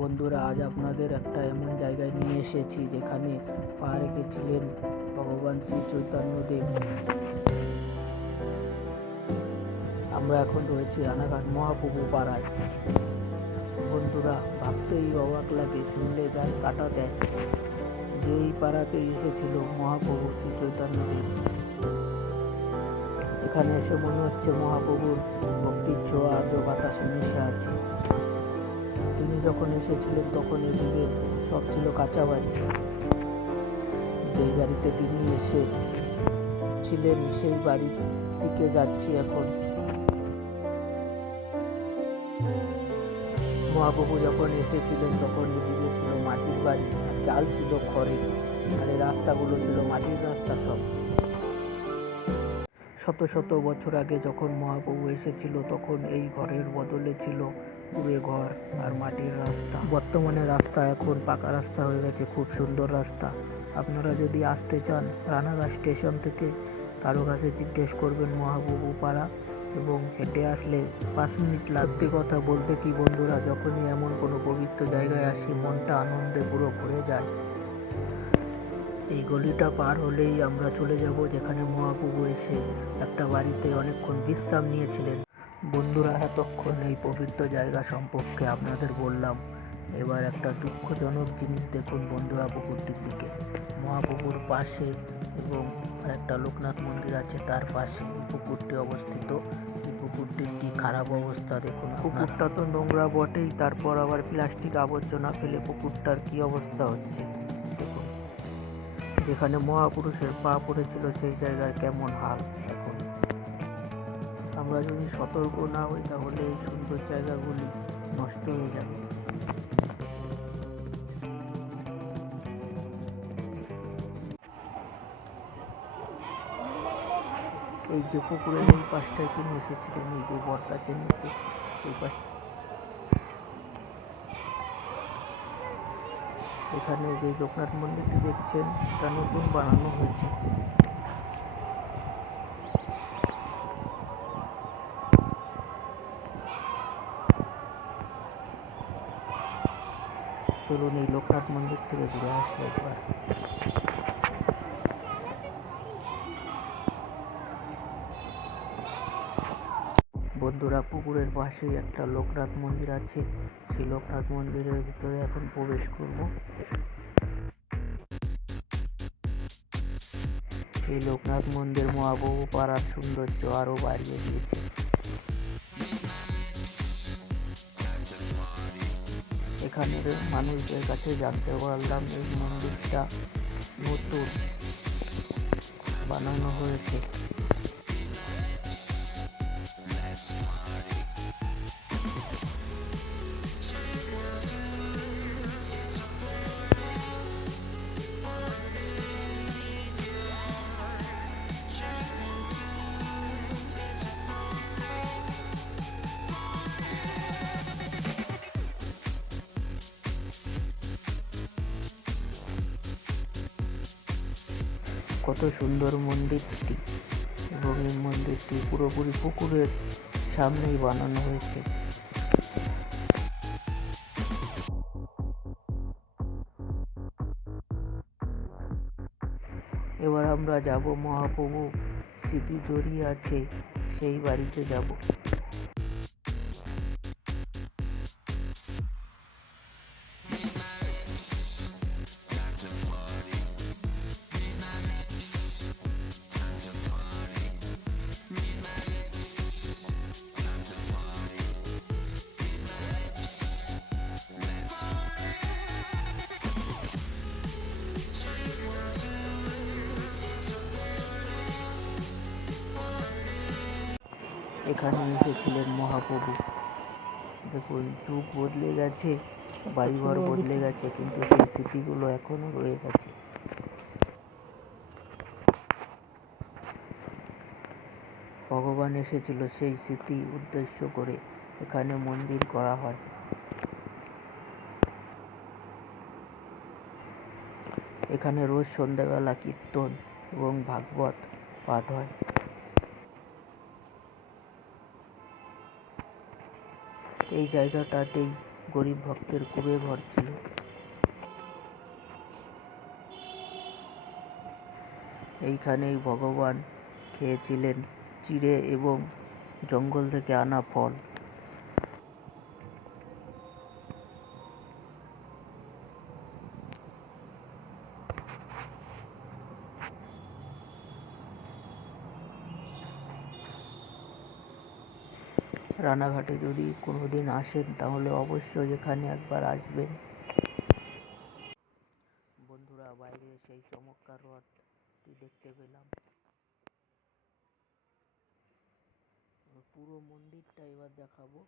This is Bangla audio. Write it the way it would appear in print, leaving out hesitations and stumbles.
বন্ধুরা, আজ আপনাদের একটা এমন জায়গায় নিয়ে এসেছি যেখানে পা রেখেছিলেন ভগবান শ্রী চৈতন্যদেব। আমরা এখন রয়েছি রানাঘাট মহাপ্রভু পাড়ায়। বন্ধুরা, ভাবতেই অবাক লাগে, শুনলে গায়ে কাটা দেয় যে এই পাড়াতে এসেছিল মহাপ্রভু শ্রী চৈতন্যদেব। এখানে এসে মনে হচ্ছে মহাপ্রভুর ভক্তির ছোঁয়া আজও বাতাসে মিশে আছে। তিনি যখন এসেছিলেন তখন এদিকে সব ছিল কাঁচা বাড়ি। যেই বাড়িতে তিনি এসেছিলেন সেই বাড়ির দিকে যাচ্ছি এখন। মহাপ্রভু যখন এসেছিলেন তখন এদিকে ছিল মাটির বাড়ি, চাল ছিল খড়ের, আর এই রাস্তাগুলো ছিল মাটির রাস্তা। সব শত শত বছর আগে যখন মহাপ্রভু এসেছিল তখন এই ঘরের বদলে ছিল কুড়ে ঘর আর মাটির রাস্তা। বর্তমানে রাস্তা এখন পাকা রাস্তা হয়ে গেছে, খুব সুন্দর রাস্তা। আপনারা যদি আসতে চান রানাঘাট স্টেশন থেকে কারো কাছে জিজ্ঞেস করবেন মহাপ্রভু পাড়া, এবং হেঁটে আসলে 5 মিনিট লাগবে। কথা বলতে কি বন্ধুরা, যখনই এমন কোনো পবিত্র জায়গায় আসি মনটা আনন্দে পুরো ভরে যায়। এই গলিটা পার হলেই আমরা চলে যাব যেখানে মহাপ্রভু এসে একটা বাড়িতে অনেকক্ষণ বিশ্রাম নিয়েছিলেন। বন্ধুরা, এতক্ষণ এই পবিত্র জায়গা সম্পর্কে আপনাদের বললাম। এবার একটা দুঃখজনক জিনিস দেখুন বন্ধুরা, পুকুরটির দিকে। মহাপ্রভুর পাশে এবং একটা লোকনাথ মন্দির আছে তার পাশে পুকুরটি অবস্থিত। এই পুকুরটির কি খারাপ অবস্থা দেখুন। পুকুরটা তো নোংরা বটেই, তারপর আবার প্লাস্টিক আবর্জনা ফেলে পুকুরটার কি অবস্থা হচ্ছে দেখুন। যেখানে মহাপুরুষের পা পড়েছিল সেই জায়গায় কেমন হাল এখন। আমরা যদি সতর্ক না হই তাহলে এই সুন্দর জায়গাগুলি নষ্ট হয়ে যাবে। এই যে পুকুরের এই পাশটায় তিনি এসেছিলেন, এই যে বট গাছের নিচে এই পাশ, এখানে যে লোকনাথ মন্দিরটি দেখছেন এটা নতুন বানানো হয়েছে। চলুন এই লোকনাথ মন্দির থেকে ঘুরে আসি একবার। বন্ধুরা, পুকুরের পাশেই একটা লোকনাথ মন্দির আছে। সেই লোকনাথ মন্দিরের ভিতরে এখন প্রবেশ করব। এই লোকনাথ মন্দির মহাপ্রভু পাড়ার সৌন্দর্য আরো বাড়িয়ে দিয়েছে। এখানের মানুষদের কাছে জানতে পারলাম এই মন্দিরটা নতুন বানানো হয়েছে। কত সুন্দর মন্দিরটি, এবং এই মন্দিরটি পুরোপুরি পুকুরের সামনেই বানানো হয়েছে। এবার আমরা যাব মহাপ্রভু স্মৃতি জড়িয়ে আছে সেই বাড়িতে যাব। এখানে এসেছিলেন মহাপ্রভু। দেখুন, যুগ বদলে গেছে, বাড়িঘর বদলে গেছে, কিন্তু সেই স্মৃতিগুলো এখনো রয়ে গেছে। ভগবান এসেছিল সেই স্মৃতি উদ্দেশ্য করে এখানে মন্দির করা হয়। এখানে রোজ সন্ধ্যাবেলা কীর্তন এবং ভাগবত পাঠ হয়। এই জায়গাটাতেই গরিব ভক্তের কুঁড়ে ঘর ছিল। এইখানেই ভগবান খেয়েছিলেন চিড়ে এবং জঙ্গল থেকে আনা ফল। রানাঘাটে যদি কোনোদিন আসেন তাহলে অবশ্যই এখানে একবার আসবেন। বন্ধুরা, বাইরে সেই চমৎকার রথটি দেখতে পেলাম। পুরো মন্দিরটা এবার দেখাবো।